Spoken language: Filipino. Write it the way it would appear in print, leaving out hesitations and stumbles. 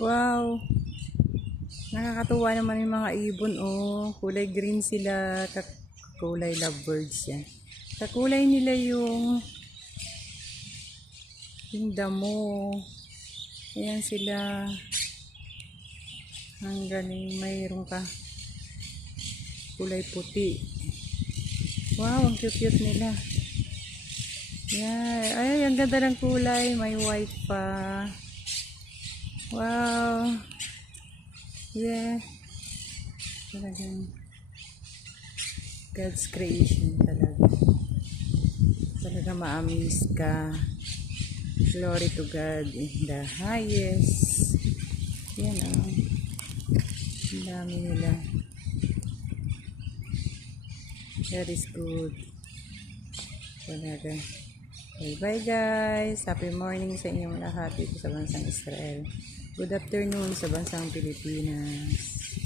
Wow! Nakakatuwa naman yung mga ibon, oh. Kulay green sila. Kulay lovebirds yan. Kakulay nila yung damo. Ayan sila. Ang galing. Mayroon ka. Kulay puti. Wow, ang cute-cute nila. Yan. Ay, ang ganda ng kulay. May white pa. Wow. Yeah. Talagang God's creation talaga. Talaga ma-amaze ka. Glory to God in the highest. Yan oh. Ang dami nila. That is good. Talaga. Bye guys. Happy morning sa inyong lahat dito sa bansang Israel. Good afternoon sa bansang Pilipinas.